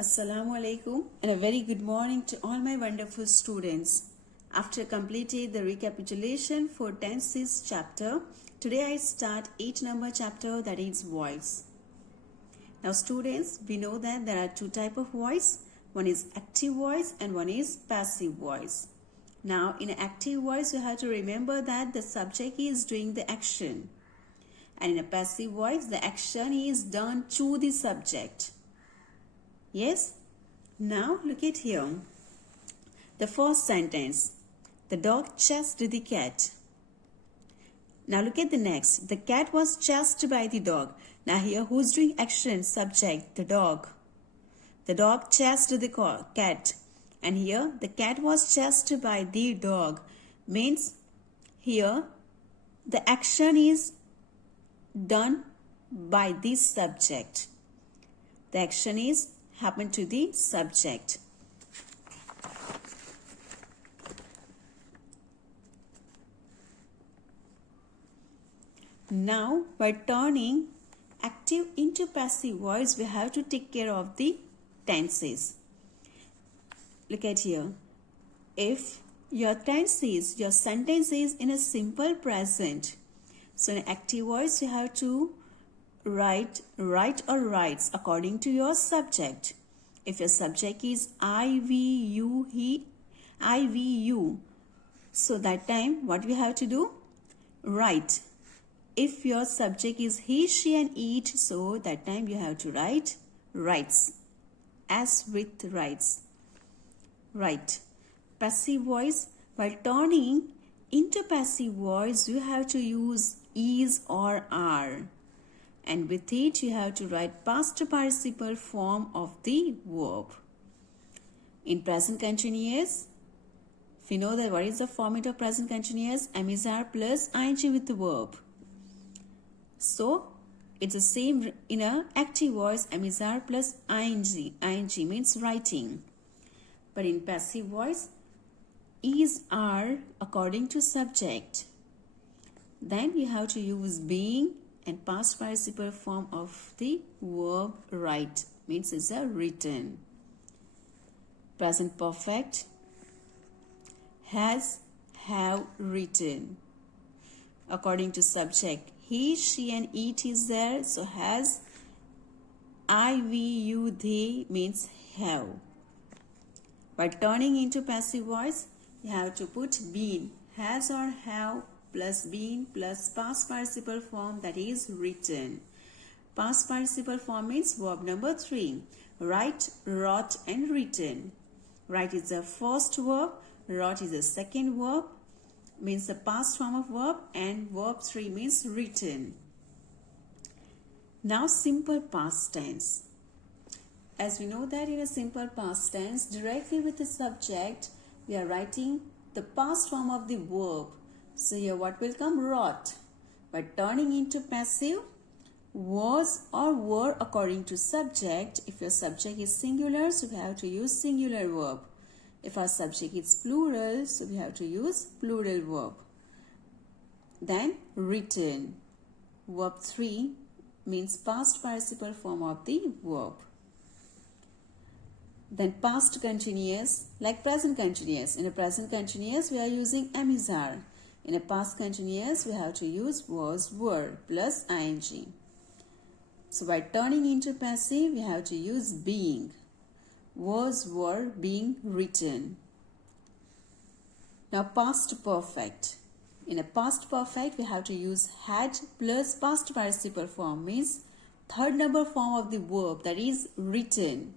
Assalamu alaikum and a very good morning to all my wonderful students. After completing the recapitulation for tenses chapter, today I start 8 number chapter, that is voice. Now students, we know that there are two types of voice. One is active voice and one is passive voice. Now in active voice you have to remember that the subject is doing the action. And in a passive voice the action is done to the subject. Yes? Now look at here. The first sentence. The dog chased the cat. Now look at the next. The cat was chased by the dog. Now here who's doing action? Subject, the dog. The dog chased the cat. And here the cat was chased by the dog. Means here the action is done by this subject. The action is happened to the subject. Now, by turning active into passive voice, we have to take care of the tenses. Look at here. If your sentence is in a simple present, so in active voice, you have to write or writes according to your subject. If your subject is I, we, you, he, I, we, you, so that time what we have to do? Write. If your subject is he, she and it, so that time you have to write writes. As with writes. Right. Passive voice, while turning into passive voice, you have to use is or are. And with it, you have to write past participle form of the verb. In present continuous, if you know that what is the format of present continuous, MSR plus ing with the verb. So, it's the same in a active voice, MSR plus ing. ing means writing. But in passive voice, is, are according to subject. Then you have to use being and past participle form of the verb write, means it's a written. Present perfect, has, have, written. According to subject, he, she and it is there, so has, I, we, you, they means have. By turning into passive voice, you have to put been, has or have plus been plus past participle form, that is written. Past participle form means verb number 3. Write, wrote and written. Write is the first verb, wrote is the second verb, means the past form of verb, and verb 3 means written. Now simple past tense. As we know that in a simple past tense, directly with the subject, we are writing the past form of the verb. So here what will come? Wrought. By turning into passive, was or were according to subject. If your subject is singular, so we have to use singular verb. If our subject is plural, so we have to use plural verb. Then written. Verb 3 means past participle form of the verb. Then past continuous, like present continuous. In a present continuous, we are using MSR. In a past continuous, we have to use was, were plus ing. So by turning into passive, we have to use being. Was, were, being written. Now past perfect. In a past perfect, we have to use had plus past participle form, means third number form of the verb, that is written.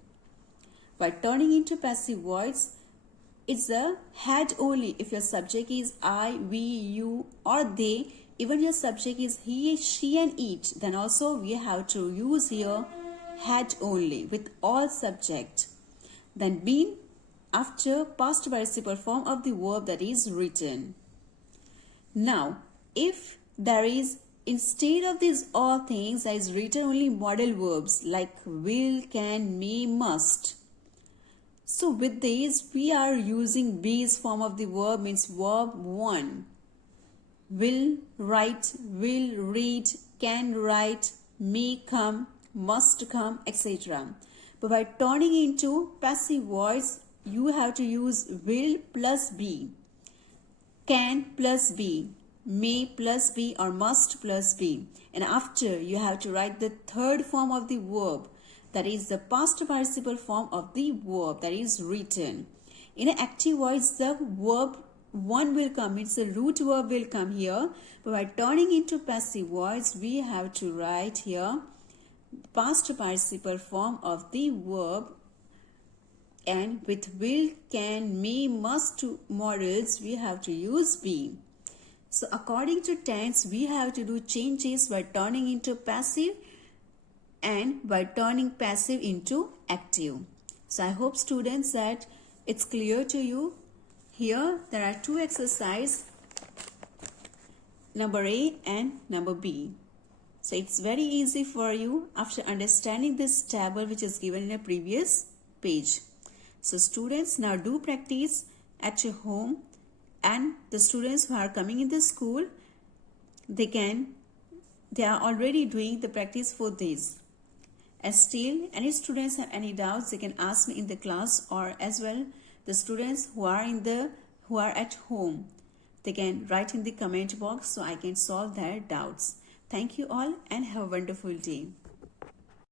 By turning into passive voice, it's a had only. If your subject is I, we, you or they, even your subject is he, she and it, then also we have to use here had only with all subject. Then been after past participle form of the verb, that is written. Now, if there is instead of these all things, there is written only modal verbs like will, can, may, must. So with these, we are using be's form of the verb, means verb 1. Will write, will read, can write, may come, must come, etc. But by turning into passive voice, you have to use will plus be, can plus be, may plus be, or must plus be. And after, you have to write the third form of the verb, that is the past participle form of the verb that is written. In an active voice, the verb one will come, it's the root verb will come here. But by turning into passive voice, we have to write here past participle form of the verb, and with will, can, may, must models, we have to use be. So according to tense, we have to do changes by turning into passive and by turning passive into active. So I hope students that it's clear to you. Here there are two exercises, number A and number B. So it's very easy for you after understanding this table which is given in a previous page. So students, now do practice at your home, and the students who are coming in the school, they are already doing the practice for this. And still, any students have any doubts, they can ask me in the class, or as well the students who are at home, they can write in the comment box so I can solve their doubts. Thank you all and have a wonderful day.